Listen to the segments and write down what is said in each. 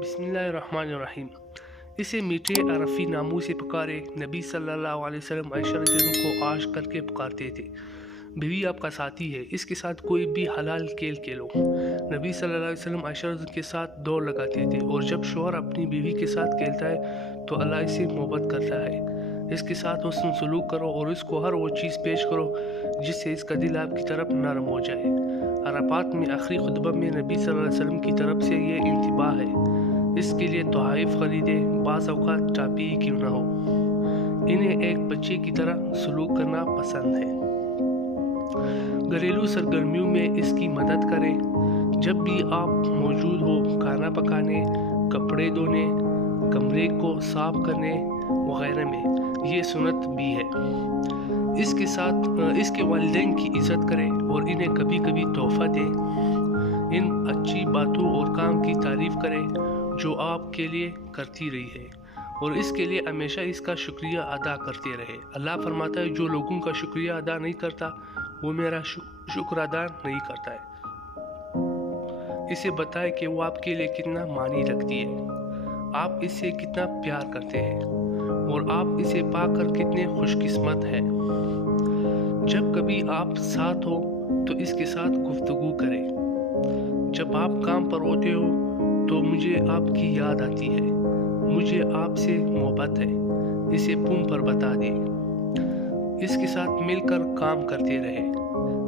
بسم اللہ الرحمن الرحیم۔ اسے میٹھے عرفی ناموں سے پکارے۔ نبی صلی اللہ علیہ وسلم عائشہ رضی اللہ عنہ کو عاش کر کے پکارتے تھے۔ بیوی آپ کا ساتھی ہے، اس کے ساتھ کوئی بھی حلال کھیل کھیلو۔ نبی صلی اللہ علیہ وسلم عائشہ رضی اللہ عنہ کے ساتھ دوڑ لگاتے تھے، اور جب شوہر اپنی بیوی کے ساتھ کھیلتا ہے تو اللہ اس سے محبت کرتا ہے۔ اس کے ساتھ حسن سلوک کرو اور اس کو ہر وہ چیز پیش کرو جس سے اس کا دل آپ کی طرف نرم ہو جائے۔ عرفات میں آخری خطبہ میں نبی صلی اللہ علیہ وسلم کی طرف سے یہ انتباہ ہے، اس کے لیے تحائف خریدے، بعض اوقات چاپی ہی کیوں نہ ہو۔ انہیں ایک بچے کی طرح سلوک کرنا پسند ہے۔ گھریلو سرگرمیوں میں اس کی مدد کریں۔ جب بھی آپ موجود ہو، کھانا پکانے، کپڑے دھونے، کمرے کو صاف کرنے وغیرہ میں، یہ سنت بھی ہے۔ اس کے ساتھ اس کے والدین کی عزت کریں اور انہیں کبھی کبھی تحفہ دیں۔ ان اچھی باتوں اور کام کی تعریف کریں جو آپ کے لیے کرتی رہی ہے، اور اس کے لیے ہمیشہ اس کا شکریہ ادا کرتے رہے۔ اللہ فرماتا ہے، جو لوگوں کا شکریہ ادا نہیں کرتا وہ میرا شکر ادا نہیں کرتا ہے۔ اسے بتائے کہ وہ آپ کے لیے کتنا معنی رکھتی ہے، آپ اس سے کتنا پیار کرتے ہیں، اور آپ اسے پا کر کتنے خوش قسمت ہیں۔ جب کبھی آپ ساتھ ہو تو اس کے ساتھ گفتگو کریں۔ جب آپ کام پر ہوتے ہو تو مجھے آپ کی یاد آتی ہے، مجھے آپ سے محبت ہے، اسے فون پر بتا دیں۔ اس کے ساتھ مل کر کام کرتے رہے،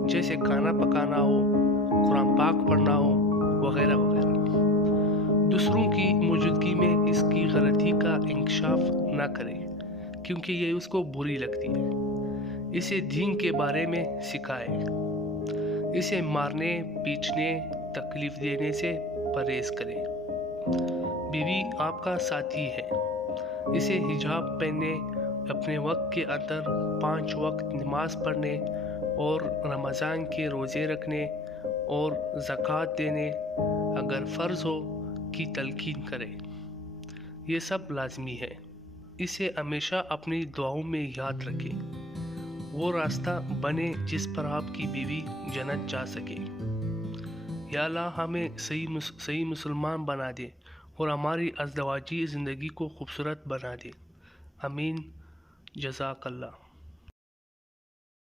جیسے کھانا پکانا ہو، قرآن پاک پڑھنا ہو، وغیرہ وغیرہ۔ دوسروں کی موجودگی میں اس کی غلطی کا انکشاف نہ کرے، کیونکہ یہ اس کو بری لگتی ہے۔ اسے دین کے بارے میں سکھائے۔ اسے مارنے، پیٹنے، تکلیف دینے سے پرہیز کرے۔ بیوی آپ کا ساتھی ہے، اسے حجاب پہننے، اپنے وقت کے اندر 5 وقت نماز پڑھنے اور رمضان کے روزے رکھنے اور زکوٰۃ دینے اگر فرض ہو کی تلقین کرے۔ یہ سب لازمی ہے۔ اسے ہمیشہ اپنی دعاؤں میں یاد رکھیں۔ وہ راستہ بنے جس پر آپ کی بیوی جنت جا سکے۔ یا اللہ ہمیں صحیح مسلمان بنا دے اور ہماری ازدواجی زندگی کو خوبصورت بنا دے۔ آمین۔ جزاک اللہ۔